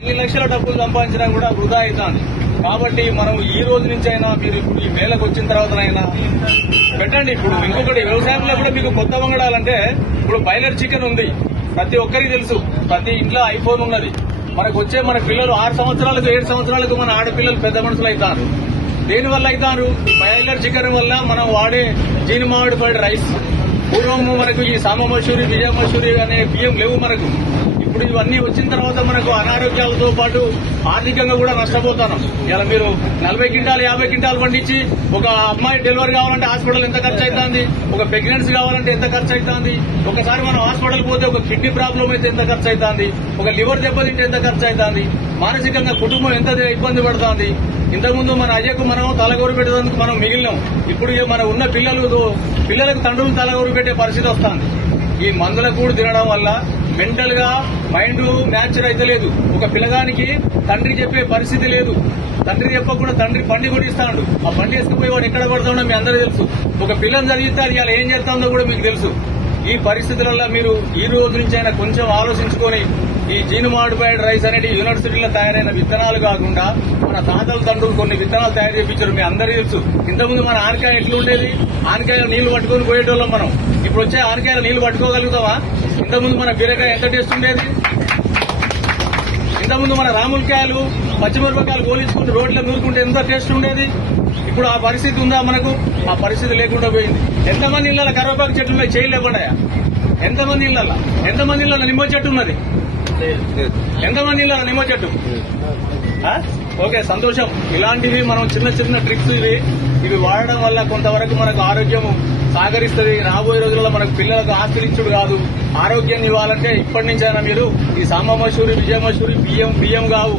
ఎన్ని లక్షల డబ్బులు సంపాదించినా కూడా వృధా అవుతుంది. కాబట్టి మనం ఈ రోజు నుంచి అయినా మీరు ఇప్పుడు ఈ మేళకు వచ్చిన తర్వాతనైనా పెట్టండి. ఇప్పుడు ఇంకొకటి వ్యవసాయంలో కూడా మీకు కొత్త వంగడాలంటే ఇప్పుడు బాయిలర్ చికెన్ ఉంది, ప్రతి ఒక్కరికి తెలుసు. ప్రతి ఇంట్లో ఐఫోన్ ఉన్నది. మనకు వచ్చే మన పిల్లలు 6 సంవత్సరాలకు 7 సంవత్సరాలకు మన ఆడపిల్లలు పెద్ద మనుషులు అవుతారు. దేనివల్ల అవుతారు? బాయిలర్ చికెన్ వల్ల మనం వాడే జీనిమామిడి ఫ్రైడ్ రైస్. పూర్వం మనకు ఈ సామ మసూరి, విజయ మసూరి అనే బియ్యం లేవు మనకు. ఇప్పుడు ఇవన్నీ వచ్చిన తర్వాత మనకు అనారోగ్యాలతో పాటు ఆర్థికంగా కూడా నష్టపోతున్నాం. ఇలా మీరు 40 క్వింటాలు 50 క్వింటాలు పండించి ఒక అమ్మాయి డెలివరీ కావాలంటే హాస్పిటల్ ఎంత ఖర్చు అవుతుంది, ఒక ప్రెగ్నెన్సీ కావాలంటే ఎంత ఖర్చు అవుతుంది, ఒకసారి మనం హాస్పిటల్ పోతే ఒక కిడ్నీ ప్రాబ్లం అయితే ఎంత ఖర్చు అవుతుంది, ఒక లివర్ దెబ్బతింటే ఎంత ఖర్చు అవుతుంది, మానసికంగా కుటుంబం ఎంత ఇబ్బంది పడుతుంది. ఇంతకుముందు మన అయ్యకు మనం తలగోరు పెట్టేందుకు మనం మిగిలినాం. ఇప్పుడు మన ఉన్న పిల్లలకు తండ్రులు తలగోరు పెట్టే పరిస్థితి వస్తుంది. ఈ మందుల కూడు తినడం వల్ల మెంటల్ గా మైండ్ మ్యాచర్ అయితే లేదు. ఒక పిల్లగానికి తండ్రి చెప్పే పరిస్థితి లేదు. తండ్రి చెప్పకుండా తండ్రి బండి కూడా ఇస్తాడు. ఆ బండి వేసుకుపోయి వాడు ఎక్కడ పడుతుండో మీ అందరూ తెలుసు. ఒక పిల్లని చదివిస్తారు, ఇలా ఏం చేస్తుందో కూడా మీకు తెలుసు. ఈ పరిస్థితులలో మీరు ఈ రోజు నుంచి అయినా కొంచెం ఆలోచించుకొని ఈ జీనుమాడిఫైడ్ రైస్ అనేది యూనివర్సిటీలో తయారైన విత్తనాలు కాకుండా మన తాతల తండ్రులు కొన్ని విత్తనాలు తయారు చేయించారు. మీ అందరికీ తెలుసు. ఇంతకుముందు మన ఆనకాయ ఎట్లుండేది? ఆనకాయలు నీళ్లు పట్టుకొని పోయేటోళ్ళం మనం. ఇప్పుడు వచ్చే ఆనకాయలు నీళ్లు పట్టుకోగలుగుతావా? ఇంతకుముందు మన బీరకాయ ఎంత టేస్ట్ ఉండేది? ఇంతకుముందు మన రాములకాయలు, పచ్చిమిరపకాయలు గోలించుకుంటూ రోడ్లో నూరుకుంటే ఎంత టేస్ట్ ఉండేది? ఇప్పుడు ఆ పరిస్థితి ఉందా మనకు? ఆ పరిస్థితి లేకుండా పోయింది. ఎంతమంది ఇళ్ల కరివేపాకు చెట్లు ఉన్నాయి చేయలేకుండా? ఎంతమంది ఇళ్ల నిమ్మ చెట్టు ఉన్నది? ఎంతమంది ఇళ్ల నిమ్మ చెట్టు? ఓకే, సంతోషం. ఇలాంటివి మనం చిన్న చిన్న ట్రిక్స్ ఇవి వాడడం వల్ల కొంతవరకు మనకు ఆరోగ్యం సహకరిస్తుంది. రాబోయే రోజుల్లో మనకు పిల్లలకు ఆస్తులు ఇచ్చుడు కాదు, ఆరోగ్యాన్ని ఇవ్వాలంటే ఇప్పటి నుంచైనా మీరు ఈ సాంబ మసూరి, విజయ మసూరి బియ్యం కావు.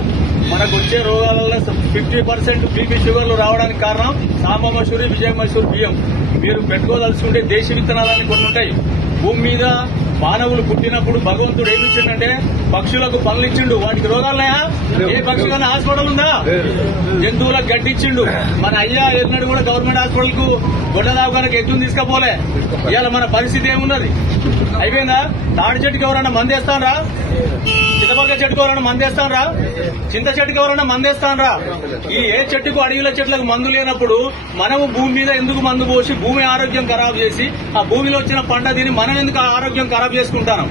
మనకు వచ్చే రోగాలలో 50% బీపీ షుగర్లు రావడానికి కారణం సాంబ మసూరి, విజయ మసూరి బియ్యం. మీరు పెట్టుకోదలుచుకుంటే దేశీ విత్తనాలని కొన్ని ఉంటాయి. భూమి మీద మానవులు పుట్టినప్పుడు భగవంతుడు ఏమి ఇచ్చిండంటే పక్షులకు పనులు ఇచ్చిండు. వాటికి రోగాలున్నాయా? ఏ పక్షికైనా హాస్పిటల్ ఉందా? జంతువులకు గడ్డి ఇచ్చిండు. మన అయ్యా ఎన్నడు కూడా గవర్నమెంట్ హాస్పిటల్ కు గొడ్డ దావకానికి ఎద్దును తీసుకపోలే. ఇవాళ మన పరిస్థితి ఏమున్నది? అయిపోయిందా? తాడి చెట్టుకి ఎవరైనా మందేస్తానరా? చిత్తపక్క చెట్టుకు ఎవరైనా మందేస్తానరా? చింత చెట్టుకు ఎవరైనా మందేస్తానరా? ఈ ఏ చెట్టుకు అడవిల చెట్లకు మందు లేనప్పుడు మనము భూమి మీద ఎందుకు మందు పోసి భూమి ఆరోగ్యం ఖరాబ్ చేసి ఆ భూమిలో వచ్చిన పంట తిని మనం ఎందుకు ఆరోగ్యం ఖరాబ్ చేసుకుంటాం?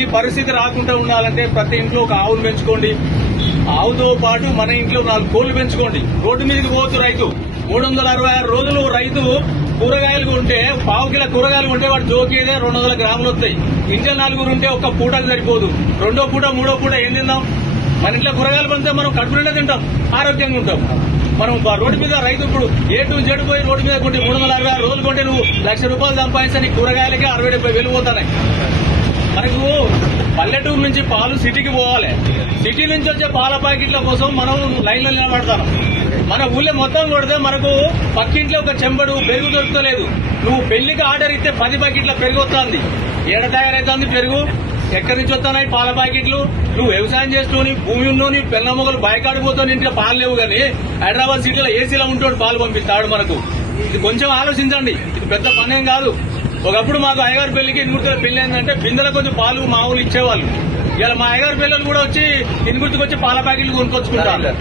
ఈ పరిస్థితి రాకుండా ఉండాలంటే ప్రతి ఇంట్లో ఒక ఆవును పెంచుకోండి. ఆవుతో పాటు మన ఇంట్లో 4 కోళ్లు పెంచుకోండి. రోడ్డు మీదకి పోవచ్చు రైతు. 366 రోజులు రైతు కూరగాయలు ఉంటే, పావు కిలో కూరగాయలు ఉంటే వాడు జోకేదే 200 గ్రాములు వస్తాయి. ఇంట్లో 4 ఉంటే ఒక్క పూటకు సరిపోదు. 2వ పూట 3వ పూట ఏం తిందాం? మన ఇంట్లో కూరగాయలు పండితే మనం కడుపు నిండా తింటాం, ఆరోగ్యంగా ఉంటాం. మనం రోడ్డు మీద రైతు ఇప్పుడు A to Z పోయి రోడ్డు మీద కొంటే 366 రోజులు కొంటే నువ్వు ₹1,00,000 సంపాదించని కూరగాయలకే 60-70 వేలు పోతున్నాయి. మనకు పల్లెటూరు నుంచి పాలు సిటీకి పోవాలి. సిటీ నుంచి వచ్చే పాల ప్యాకెట్ల కోసం మనం లైన్లో నిలబడతాం. మన ఊళ్ళో మొత్తం కొడితే మనకు పక్కింట్లో ఒక చెంబడు పెరుగు దొరుకుతలేదు. నువ్వు పెళ్లికి ఆర్డర్ ఇస్తే 10 ప్యాకెట్ల పెరుగు వస్తుంది. ఏడ తయారైతుంది పెరుగు? ఎక్కడి నుంచి వస్తున్నాయి పాల ప్యాకెట్లు? నువ్వు వ్యవసాయం చేసుకుని భూమి ఉన్నోని పెళ్ళ మొగలు బాయికాడిపోతావు, ఇంట్లో పాలు లేవు. కానీ హైదరాబాద్ సిటీలో ఏసీలో ఉంటాడు పాలు పంపిస్తాడు మనకు. ఇది కొంచెం ఆలోచించండి. ఇది పెద్ద పనేం కాదు. ఒకప్పుడు మాకు అయ్యగారి పెళ్లికి ఇనుగుర్తుల పెళ్లి ఏంటంటే బిందెల కొంచెం పాలు మామూలు ఇచ్చేవాళ్ళు. ఇలా మా అయ్యగారి పిల్లలు కూడా వచ్చి ఇనుగుర్తుకు వచ్చి పాల ప్యాకెట్లు కొనుక్కొచ్చుకుంటారు.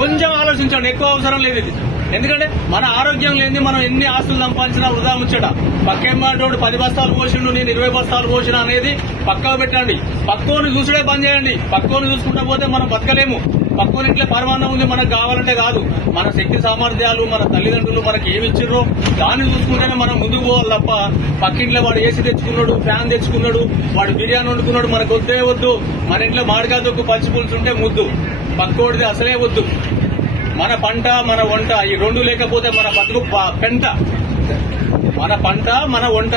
కొంచెం ఆలోచించండి, ఎక్కువ అవసరం లేదు ఇది. ఎందుకంటే మన ఆరోగ్యం లేని మనం ఎన్ని ఆస్తులు సంపాదించినా వృధా ముచ్చట. పక్కేమాటోడు 10 బస్తాలు పోసిండు, నేను 20 బస్తాలు పోసిన అనేది పక్కకు పెట్టండి. పక్కోని చూసుడే బంద్ చేయండి. పక్కోని చూసుకుంటా పోతే మనం బతకలేము. పక్కోని ఇంట్లో పరమాన్నం ఉంది మనకు కావాలంటే కాదు. మన శక్తి సామర్థ్యాలు, మన తల్లిదండ్రులు మనకి ఏమి ఇచ్చిర్రో దాన్ని చూసుకుంటేనే మనం ముందుకు పోవాలి తప్ప పక్కింట్లో వాడు ఏసీ తెచ్చుకున్నాడు, ఫ్యాన్ తెచ్చుకున్నాడు, వాడు బిర్యానీ వండుకున్నాడు, మనకు వద్దే వద్దు. మన ఇంట్లో మామిడికాయ తొక్కు పచ్చి పులుసు ఉంటే ముద్దు, పక్కోడిది అసలే వద్దు. మన పంట మన వంట ఈ 2 లేకపోతే మన బతుకు పెంట. మన పంట మన వంట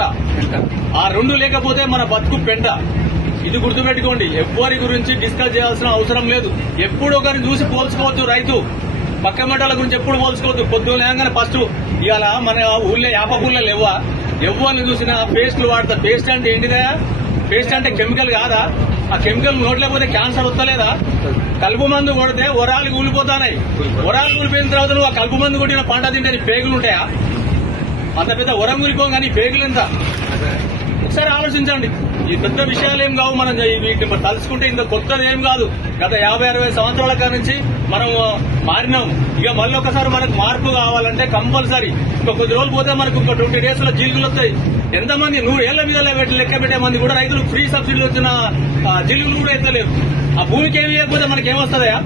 ఆ 2 లేకపోతే మన బతుకు పెంట. ఇది గుర్తుపెట్టుకోండి. ఎవ్వరి గురించి డిస్కస్ చేయాల్సిన అవసరం లేదు. ఎప్పుడు ఒకరిని చూసి పోల్చుకోవద్దు. రైతు పక్క మంటల గురించి ఎప్పుడు పోల్చుకోవద్దు. పొద్దున లేగానే ఫస్ట్ ఇవాళ మన ఊళ్ళో యాపకూళ్ళ లేవా? ఎవరిని చూసినా పేస్ట్లు వాడతా. పేస్ట్ అంటే ఏంటిదా? పేస్ట్ అంటే కెమికల్ కాదా? ఆ కెమికల్ నోట్లేకపోతే క్యాన్సర్ వస్తలేదా? కలుపు మందు కొడితే వరాలు కూలిపోతాయి. వరాలు కూలిపోయిన తర్వాత నువ్వు ఆ కలుపు మందు కొట్టిన పంట తింటే పేగులు ఉంటాయా? అంత పెద్ద వరం కూలిపోం కానీ పేగులు ఎంత? ఒకసారి ఆలోచించండి. ఈ పెద్ద విషయాలు ఏం కావు, మనం వీటిని తలుచుకుంటే ఇంత కొత్తది ఏం కాదు. గత 50-60 సంవత్సరాల కాడి నుంచి మనం మారినాం. ఇక మళ్ళీ ఒకసారి మనకు మార్పు కావాలంటే కంపల్సరీ ఇంకో కొద్ది రోజులు పోతే మనకు ఇంకో 20 days లో జిల్లులు వస్తాయి. ఎంతమంది 100 ఏళ్ల మీద లెక్క పెట్టే మంది కూడా రైతులు ఫ్రీ సబ్సిడీలు వచ్చిన జిల్లులు కూడా ఎత్తలేరు. ఆ భూమికి ఏమి ఇవ్వకపోతే మనకి ఏమొస్తుందా?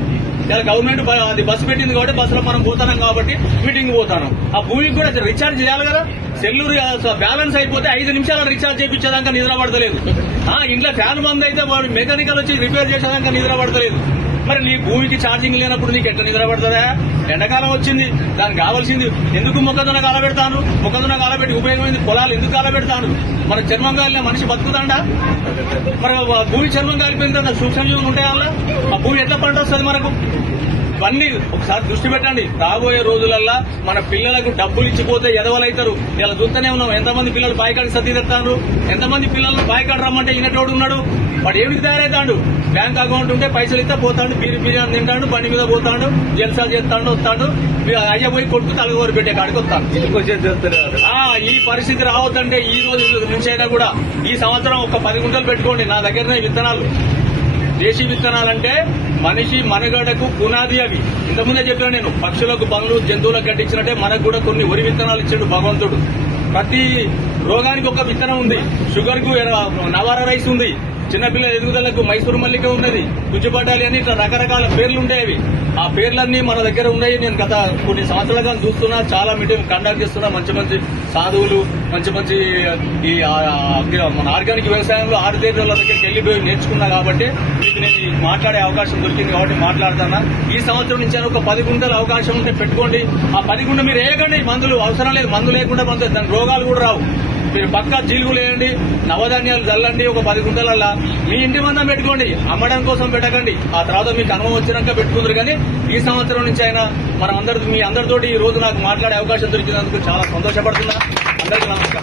ఇలా గవర్నమెంట్ అది బస్సు పెట్టింది కాబట్టి బస్సులో మనం పోతున్నాం కాబట్టి మీటింగ్ పోతాను. ఆ భూమికి కూడా రీఛార్జ్ చేయాలి కదా. సెల్లు బ్యాలెన్స్ అయిపోతే 5 నిమిషాల రీఛార్జ్ చేయించేదాకా నిద్ర పడతలేదు. ఇంట్లో ఫ్యాన్ బంద్ అయితే వాడు మెకానికల్ వచ్చి రిపేర్ చేసేదాకా నిద్ర పడతలేదు. మరి నీ భూమికి ఛార్జింగ్ లేనప్పుడు నీకు ఎట్లా నిద్ర పడుతుందా? ఎండాకాలం వచ్చింది, దానికి కావాల్సింది ఎందుకు మొక్కజొన్న కాలబెడతాను? మొక్కజొన్న కాలబెట్టి ఉపయోగమైంది పొలాలు ఎందుకు కాలబెడతాను? మన చర్మం కాలిన మనిషి బతుకుతాడా? మరి భూమి చర్మం కాలిపోయిందా? సూక్ష్మజీవులు ఉంటాయి అలా. ఆ భూమి ఎట్లా పంట వస్తుంది మనకు? ఇవన్నీ ఒకసారి దృష్టి పెట్టండి. రాబోయే రోజులల్లా మన పిల్లలకు డబ్బులు ఇచ్చిపోతే ఎదవలైతారు. ఇలా చూస్తూనే ఉన్నాం. ఎంతమంది పిల్లలు బాయికాడికి సర్ది తెస్తాను, ఎంతమంది పిల్లలను బాయికాడు రమ్మంటే ఈయనటోడు ఉన్నాడు. వాడు ఏమిటి తయారైతాడు? బ్యాంక్ అకౌంట్ ఉంటే పైసలు ఇస్తే పోతాడు, బిర్యానీ తింటాడు, బండి మీద పోతాడు, జల్సా చేస్తాడు, వస్తాడు. అయ్య పోయి కొడుకు తలగోరు పెట్టే కాడికి వస్తాడు. ఈ పరిస్థితి రావద్దంటే ఈ రోజు నుంచి అయినా కూడా ఈ సంవత్సరం ఒక 10 గుంటలు పెట్టుకోండి. నా దగ్గరనే విత్తనాలు, దేశీ విత్తనాలంటే మనిషి మనుగడకు పునాది. అవి ఇంతకుముందే చెప్పాను నేను. పక్షులకు, పనులు, జంతువులకు గడ్డించినట్టే మనకు కూడా కొన్ని వరి విత్తనాలు ఇచ్చాడు భగవంతుడు. ప్రతి రోగానికి ఒక విత్తనం ఉంది. షుగర్ కు నవారా రైస్ ఉంది. చిన్నపిల్లల ఎదుగుదలకు మైసూరు మల్లిక ఉన్నది, గుజ్జుపట్టాలి అని ఇట్లా రకరకాల పేర్లు ఉంటాయి. ఆ పేర్లన్నీ మన దగ్గర ఉన్నాయి. నేను గత కొన్ని సంవత్సరాలుగా చూస్తున్నా, చాలా మీటింగ్ కండక్ట్ చేస్తున్నా. మంచి మంచి సాధువులు, మంచి మంచి ఈ మన ఆర్గానిక్ వ్యవసాయంలో ఆరుదేళ్ల దగ్గరికి వెళ్ళిపోయి నేర్చుకున్నా కాబట్టి మీకు నేను మాట్లాడే అవకాశం దొరికింది కాబట్టి మాట్లాడుతున్నా. ఈ సంవత్సరం నుంచి ఒక 10 గుంటల అవకాశం ఉంటే పెట్టుకోండి. ఆ 10 గుంట మీరు వేయకండి. మందులు అవసరం లేదు. మందు లేకుండా దాని రోగాలు కూడా రావు. మీరు పక్కా జీలుగులు వేయండి, నవధాన్యాలు చల్లండి. ఒక 10 గుంటలల్లా మీ ఇంటి మందం పెట్టుకోండి. అమ్మడం కోసం పెట్టకండి. ఆ తర్వాత మీకు అనుభవం వచ్చినాక పెట్టుకుందరు. కానీ ఈ సంవత్సరం నుంచి అయినా మనం మీ అందరితోటి ఈ రోజు నాకు మాట్లాడే అవకాశం దొరికినందుకు చాలా సంతోషపడుతున్నా. అందరికీ నమస్కారం.